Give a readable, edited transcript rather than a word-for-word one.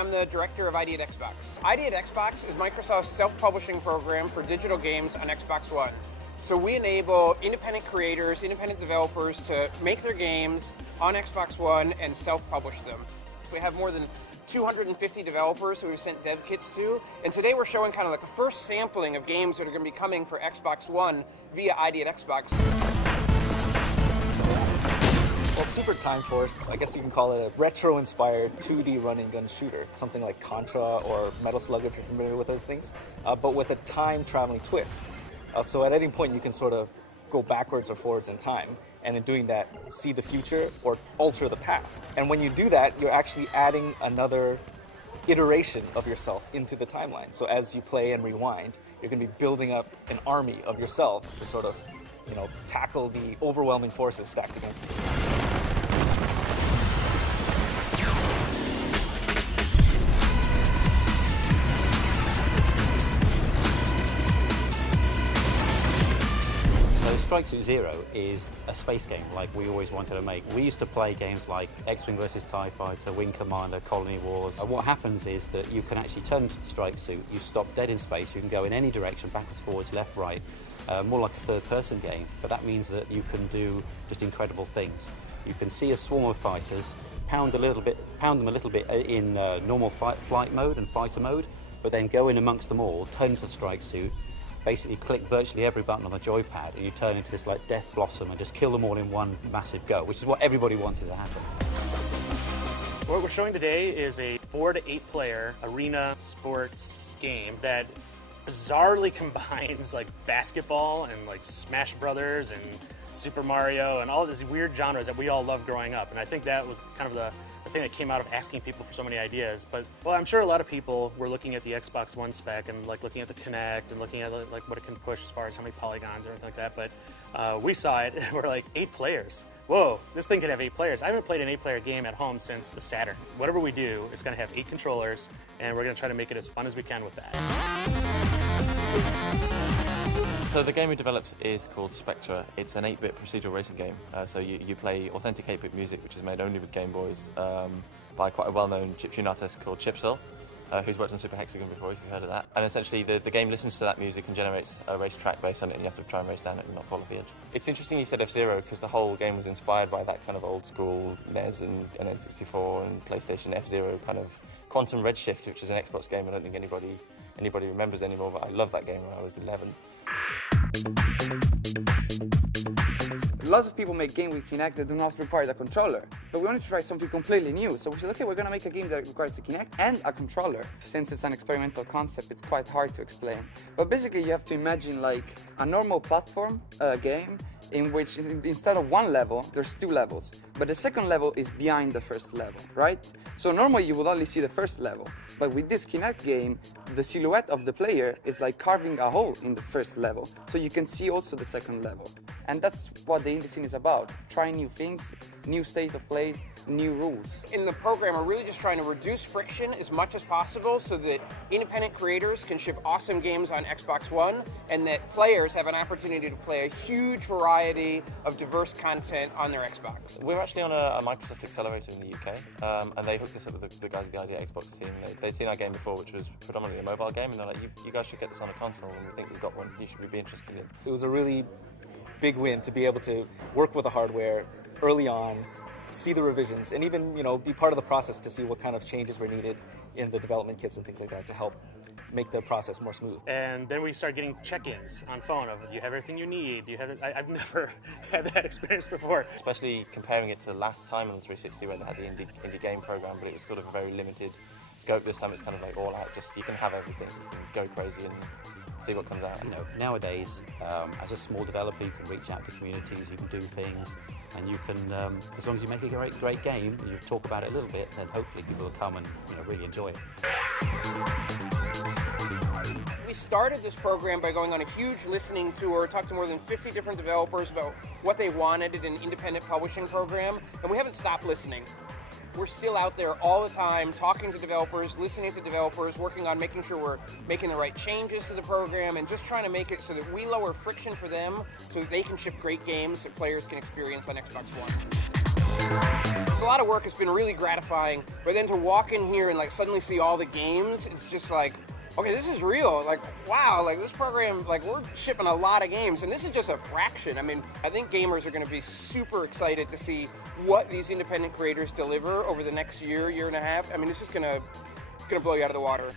I'm the director of ID at Xbox. ID at Xbox is Microsoft's self-publishing program for digital games on Xbox One. So we enable independent creators, independent developers to make their games on Xbox One and self-publish them. We have more than 250 developers who we've sent dev kits to, and today we're showing kind of like the first sampling of games that are going to be coming for Xbox One via ID at Xbox. Well, Super Time Force, I guess you can call it a retro-inspired 2D running gun shooter, something like Contra or Metal Slug if you're familiar with those things, but with a time-traveling twist. So at any point you can sort of go backwards or forwards in time, and in doing that, see the future or alter the past. And when you do that, you're actually adding another iteration of yourself into the timeline. So as you play and rewind, you're going to be building up an army of yourselves to sort of, tackle the overwhelming forces stacked against you. Strike Suit Zero is a space game like we always wanted to make. We used to play games like X-Wing vs TIE Fighter, Wing Commander, Colony Wars. What happens is that you can actually turn to Strike Suit, you stop dead in space, you can go in any direction, backwards, forwards, left, right, more like a third-person game, but that means that you can do just incredible things. You can see a swarm of fighters, pound them a little bit in normal flight mode and fighter mode, but then go in amongst them all, turn to Strike Suit, basically click virtually every button on the joypad and you turn into this like death blossom and just kill them all in one massive go, which is what everybody wanted to happen. What we're showing today is a 4 to 8 player arena sports game that bizarrely combines like basketball and like Smash Brothers and Super Mario and all of these weird genres that we all loved growing up. And I think that was kind of the thing that came out of asking people for so many ideas. But, well, I'm sure a lot of people were looking at the Xbox One spec and like looking at the Kinect and looking at like what it can push as far as how many polygons or anything like that. But we saw it, we're like, 8 players. Whoa, this thing can have 8 players. I haven't played an 8-player game at home since the Saturn. Whatever we do, it's going to have 8 controllers, and we're going to try to make it as fun as we can with that. So the game we developed is called Spectra. It's an 8-bit procedural racing game. So you play authentic 8-bit music, which is made only with Game Boys, by quite a well-known chiptune artist called Chipsil, who's worked on Super Hexagon before, if you've heard of that. And essentially the game listens to that music and generates a race track based on it, and you have to try and race down it and not fall off the edge. It's interesting you said F-Zero, because the whole game was inspired by that kind of old-school NES and N64 and PlayStation F-Zero kind of Quantum Redshift, which is an Xbox game I don't think anybody remembers anymore, but I loved that game when I was 11. Lots of people make games with Kinect that do not require the controller, but we wanted to try something completely new. So we said, okay, we're going to make a game that requires a Kinect and a controller. Since it's an experimental concept, it's quite hard to explain. But basically, you have to imagine like a normal platform game in which instead of one level, there's 2 levels. But the second level is behind the first level, right? So normally you would only see the first level. But with this Kinect game, the silhouette of the player is like carving a hole in the first level. So you can see also the second level. And that's what the indie scene is about. Trying new things, new state of plays, new rules. In the program, we're really just trying to reduce friction as much as possible so that independent creators can ship awesome games on Xbox One and that players have an opportunity to play a huge variety of diverse content on their Xbox. We're actually on a Microsoft Accelerator in the UK, and they hooked us up with the guys at the ID Xbox team. They'd seen our game before, which was predominantly a mobile game, and they're like, you guys should get this on a console, and we think we've got one you should be interested in. It was a really big win to be able to work with the hardware early on, see the revisions, and even be part of the process to see what kind of changes were needed in the development kits and things like that to help make the process more smooth. And then we started getting check-ins on phone of, you have everything you need, you have I've never had that experience before. Especially comparing it to last time on the 360 where they had the indie game program, but it was sort of a very limited scope. This time it's kind of like all out, just you can have everything, you can go crazy and see what comes out. Nowadays, as a small developer, you can reach out to communities, you can do things, and you can, as long as you make a great game, and you talk about it a little bit, then hopefully people will come and really enjoy it. We started this program by going on a huge listening tour, talked to more than 50 different developers about what they wanted in an independent publishing program, and we haven't stopped listening. we're still out there all the time talking to developers, listening to developers, working on making sure we're making the right changes to the program and just trying to make it so that we lower friction for them so that they can ship great games that players can experience on Xbox One. It's a lot of work. It's been really gratifying, but then to walk in here and like suddenly see all the games, it's just like, okay, this is real. Like, wow, like this program, like we're shipping a lot of games, and this is just a fraction. I mean, I think gamers are going to be super excited to see what these independent creators deliver over the next year, year and a half. I mean, this is going to blow you out of the water.